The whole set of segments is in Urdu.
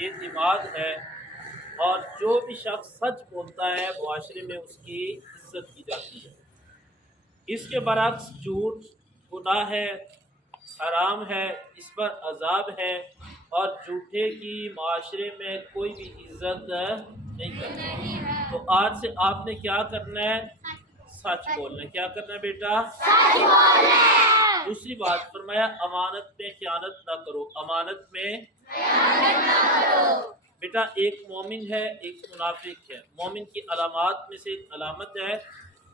اعتماد ہے، اور جو بھی شخص سچ بولتا ہے معاشرے میں اس کی عزت کی جاتی ہے۔ اس کے برعکس جھوٹ گناہ ہے، حرام ہے، اس پر عذاب ہے، اور جھوٹے کی معاشرے میں کوئی بھی عزت نہیں کرتا۔ تو آج سے آپ نے کیا کرنا ہے؟ سچ بولنا ہے۔ کیا کرنا ہے بیٹا؟ سچ بولنا ہے۔ دوسری بات فرمایا امانت میں خیانت نہ کرو، امانت میں خیانت نہ کرو۔ بیٹا ایک مومن ہے، ایک منافق ہے۔ مومن کی علامات میں سے ایک علامت ہے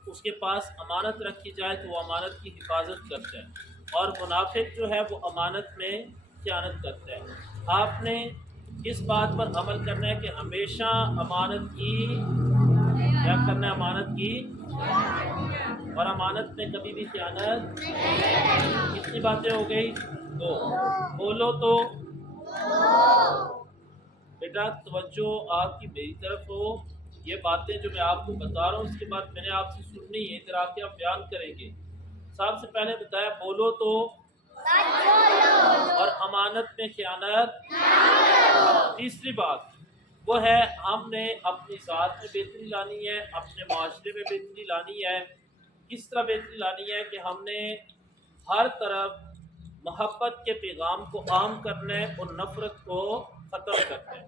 اس کے پاس امانت رکھی جائے تو وہ امانت کی حفاظت کرتا ہے، اور منافق جو ہے وہ امانت میں خیانت کرتا ہے۔ آپ نے اس بات پر عمل کرنا ہے کہ ہمیشہ امانت کی کیا کرنا ہے؟ امانت کی، اور امانت میں کبھی بھی خیانت۔ کتنی باتیں ہو گئی؟ دو۔ بولو تو بیٹا توجہ آپ کی میری طرف ہو، یہ باتیں جو میں آپ کو بتا رہا ہوں اس کے بعد میں نے آپ سے سننی ہے، ادھر آ کے آپ بیان کریں گے۔ سب سے پہلے بتایا بولو تو اور امانت میں خیانت۔ تیسری بات وہ ہے ہم نے اپنی ذات میں بہتری لانی ہے، اپنے معاشرے میں بہتری لانی ہے۔ کس طرح بہتری لانی ہے کہ ہم نے ہر طرف محبت کے پیغام کو عام کرنا ہے اور نفرت کو ختم کرنا ہے۔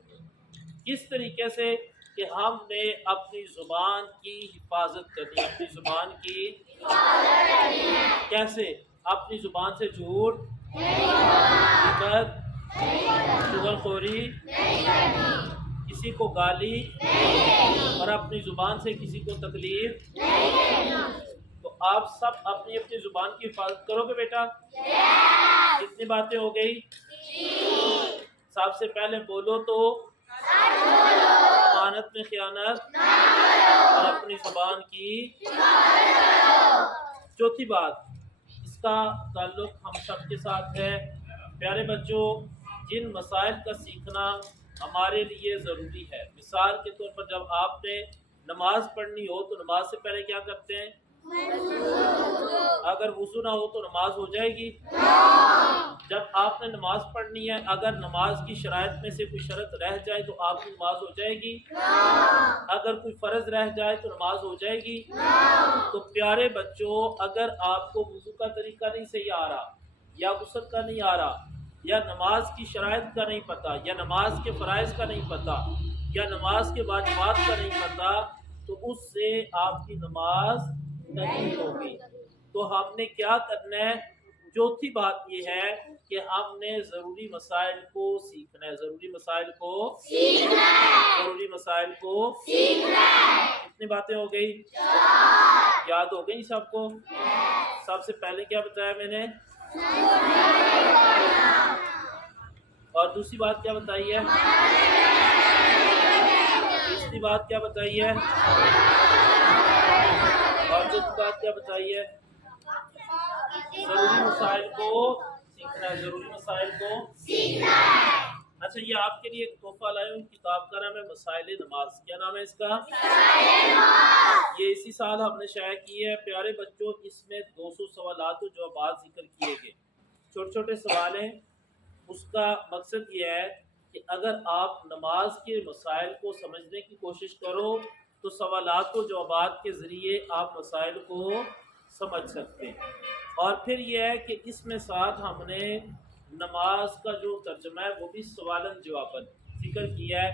کس طریقے سے کہ ہم نے اپنی زبان کی حفاظت کرنی ہے، اپنی زبان کی حفاظت کرنی ہے۔ کیسے؟ اپنی زبان سے جھوٹ، غیبت، چغل خوری، کسی کو گالی، اور اپنی زبان سے کسی کو تکلیف۔ تو آپ سب اپنی اپنی زبان کی حفاظت کرو گے بیٹا؟ کتنی باتیں ہو گئی؟ سب سے پہلے بولو تو امانت میں خیانت اور اپنی زبان کی۔ چوتھی بات اس کا تعلق ہم سب کے ساتھ ہے۔ پیارے بچوں، جن مسائل کا سیکھنا ہمارے لیے ضروری ہے، مثال کے طور پر جب آپ نے نماز پڑھنی ہو تو نماز سے پہلے کیا کرتے ہیں؟ اگر وضو نہ ہو تو نماز ہو جائے گی؟ جب آپ نے نماز پڑھنی ہے اگر نماز کی شرائط میں سے کوئی شرط رہ جائے تو آپ کی نماز ہو جائے گی؟ اگر کوئی فرض رہ جائے تو نماز ہو جائے گی؟ تو پیارے بچوں، اگر آپ کو وضو کا طریقہ نہیں صحیح آ رہا، یا غسل کا نہیں آ رہا، یا نماز کی شرائط کا نہیں پتہ، یا نماز کے فرائض کا نہیں پتہ، یا نماز کے واجبات کا نہیں پتہ، تو اس سے آپ کی نماز نہیں ہوگی۔ تو ہم نے کیا کرنا ہے؟ چوتھی بات یہ ہے کہ ہم نے ضروری مسائل کو سیکھنا ہے، ضروری مسائل کو سیکھنا ہے، ضروری مسائل کو سیکھنا ہے۔ کتنی باتیں ہو گئی؟ یاد ہو گئی سب کو؟ سب سے پہلے کیا بتایا میں نے؟ اور دوسری بات کیا بتائی ہے؟ تیسری بات کیا بتائی ہے؟ اور چوتھی بات کیا بتائی ہے؟ ضروری مسائل کو سیکھنا ہے، ضروری مسائل کو سیکھنا ہے۔ اچھا، یہ آپ کے لیے ایک تحفہ لایا ہوں، کتاب کا نام ہے مسائل نماز۔ کیا نام ہے اس کا؟ مسائل نماز۔ یہ اسی سال ہم نے شائع کی ہے۔ پیارے بچوں، اس میں 200 سوالات و جوابات ذکر کیے گئے، چھوٹے چھوٹے سوال ہیں۔ اس کا مقصد یہ ہے کہ اگر آپ نماز کے مسائل کو سمجھنے کی کوشش کرو تو سوالات و جوابات کے ذریعے آپ مسائل کو سمجھ سکتے ہیں۔ اور پھر یہ ہے کہ اس میں ساتھ ہم نے نماز کا جو ترجمہ ہے وہ بھی سوالن جواباً ذکر کیا ہے،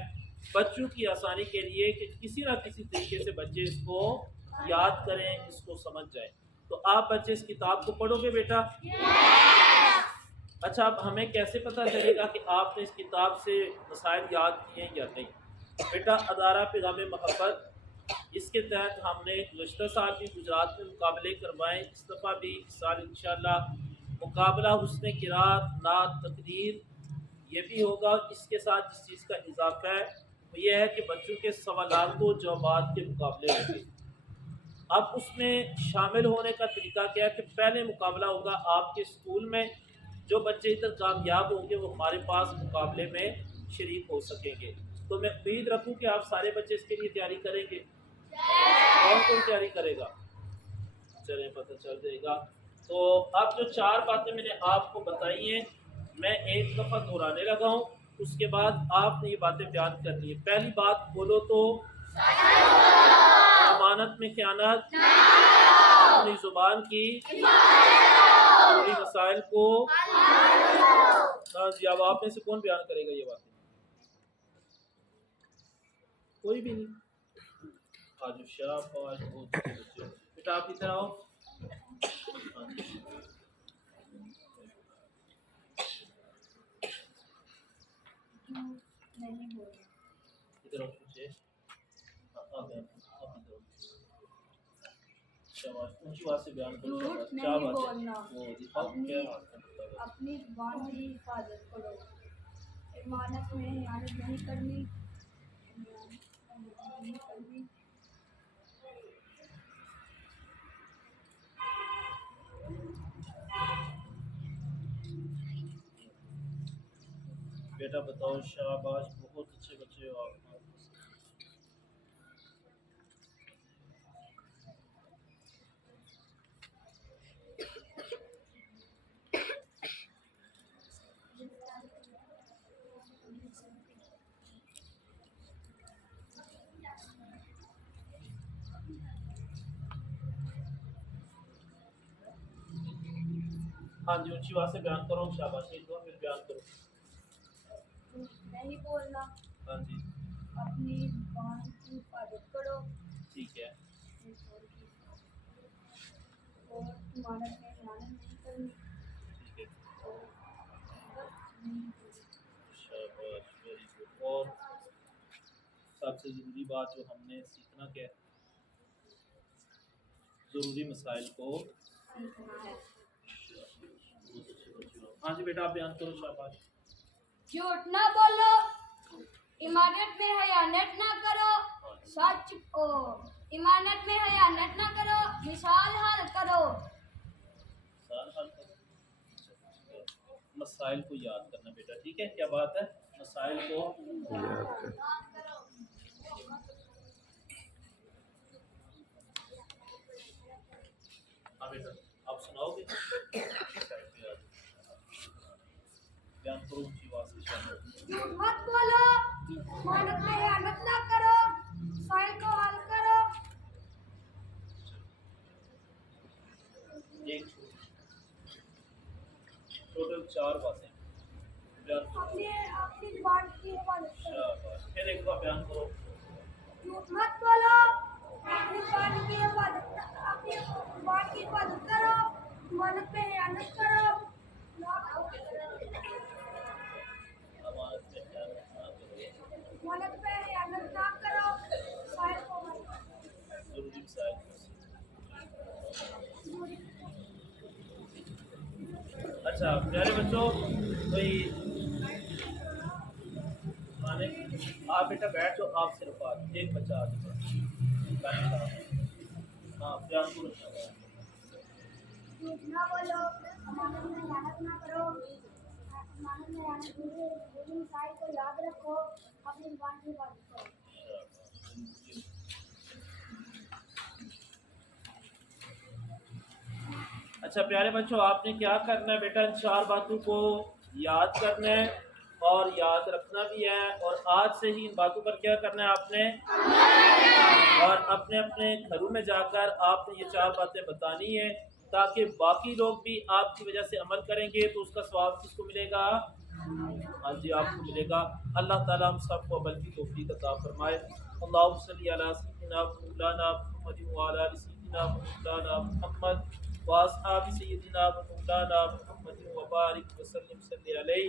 بچوں کی آسانی کے لیے کہ کسی نہ کسی طریقے سے بچے اس کو یاد کریں، اس کو سمجھ جائیں۔ تو آپ بچے اس کتاب کو پڑھو گے بیٹا؟ اچھا، اب ہمیں کیسے پتہ چلے گا کہ آپ نے اس کتاب سے مسائل یاد کیے یا نہیں؟ بیٹا ادارہ پیغام محبت، اس کے تحت ہم نے گزشتہ سال بھی گجرات میں مقابلے کروائے، اس دفعہ بھی اس سال انشاءاللہ مقابلہ حسن قرات، نعت، تقریر یہ بھی ہوگا۔ اس کے ساتھ جس چیز کا اضافہ ہے وہ یہ ہے کہ بچوں کے سوالات و جوابات کے مقابلے ہوں گے۔ اب اس میں شامل ہونے کا طریقہ کیا ہے کہ پہلے مقابلہ ہوگا آپ کے اسکول میں، جو بچے ادھر کامیاب ہوں گے وہ ہمارے پاس مقابلے میں شریک ہو سکیں گے۔ تو میں امید رکھوں کہ آپ سارے بچے اس کے لیے تیاری کریں گے۔ کون کون تیاری کرے گا؟ چلیں پتہ چل جائے گا۔ تو اب جو 4 باتیں میں نے آپ کو بتائی ہیں میں ایک دفعہ دہرانے لگا ہوں، اس کے بعد آپ نے یہ باتیں بیان کرنی ہے. پہلی بات بولو تو امانت میں خیانت، اپنی زبان کی ضروری مسائل کو. ہاں جی، اب آپ میں سے کون بیان کرے گا یہ باتیں؟ کوئی بھی نہیں. آج شراب آج بہت بچے بیٹا آپ ادھر آؤ. ادھر آؤ پوچھے. اونچی بات سے بیان کرو. کیا بات ہے؟ اپنی زبان کی حفاظت کرو، امانت میں خیانت نہیں کرنی. بیٹا بتاؤ. شاباش، بہت اچھے بچے ہو آپ. ہاں جی، اونچی بات سے بیان کرو. شاباش، ایک دو پھر بیان کرو. نہیں بولنا. ہاں جی اپنی زبان کی حفاظت کرو. ٹھیک ہے. اور امانت میں خیانت نہیں کرنی. ٹھیک ہے. شاباش، ویری گڈ. اور سب سے ضروری بات جو ہم نے سیکھنا کیا ہے؟ ضروری مسائل کو سیکھنا ہے. ہاں جی بیٹا آپ بیان کرو. شاباش. جھوٹ نہ بولو، امانت میں خیانت نہ کرو، سچ کو امانت میں خیانت نہ کرو، مثال حل کرو. مثال حل کرو. مسائل کو یاد کرنا بیٹا. ٹھیک ہے. کیا بات ہے؟ مسائل کو یاد کرو. ہاں بیٹا آپ سناؤ گے. بیان کرو اونچی آواز سے. شاباش. جھوٹ مت بولو، امانت میں خیانت نہ کرو، مسائل کو حل کرو. ایک ٹوٹل 4 باتیں بیان کرو. اپنی زبان کی حفاظت کرو. شاباش. پھر ایک بار بیان کرو. جھوٹ مت بولو، اپنی زبان کی حفاظت کرو، امانت میں خیانت کرو. امانت میں خیانت نہ کرو، امانت میں خیانت نہ کرو، مسائل کو حل کرو. ضروری مسائل کو. اچھا پیارے بچوں، کوئی آپ بیٹا بیٹھ جاؤ. آپ صرف بات ایک بچہ آگے بڑھ. ہاں بیان کرو. جھوٹ نہ بولو، امانت میں خیانت نہ کرو، امانت میں خیانت ضروری مسائل کو یاد رکھو، اپنی زبان کی حفاظت کرو. اچھا پیارے بچوں، آپ نے کیا کرنا ہے بیٹا؟ ان 4 باتوں کو یاد کرنا ہے اور یاد رکھنا بھی ہے. اور آج سے ہی ان باتوں پر کیا کرنا ہے آپ نے؟ اور اپنے اپنے گھروں میں جا کر آپ نے یہ 4 باتیں بتانی ہیں، تاکہ باقی لوگ بھی آپ کی وجہ سے عمل کریں گے تو اس کا ثواب کس کو ملے گا؟ ہاں جی آپ کو ملے گا. اللہ تعالیٰ ہم سب کو عمل کی توفیق عطا فرمائے. اللہم صلی علی سیدنا مولانا محمد وعلی آل سیدنا مولانا محمد واصحاب سیدنا مولانا محمد وبارک وسلم صلی علیہ.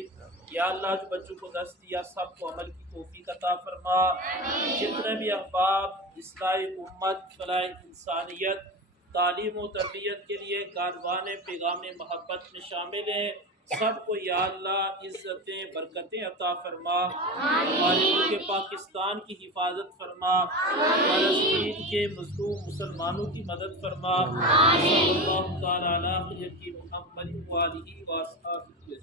یا اللہ جو بچوں کو درس دیا سب کو عمل کی توفیق عطا فرما. جتنے بھی احباب اصلاح امت، فلاح انسانیت، تعلیم و تربیت کے لیے کاروان پیغام محبت میں شامل ہیں، سب کو یا اللہ عزتیں برکتیں عطا فرما. ہمارے ملک پاکستان کی حفاظت فرما. فلسطین کے مظلوم مسلمانوں کی مدد فرما. صلی اللہ تعالی علی محمد وآلہ وصحبہ اجمعین.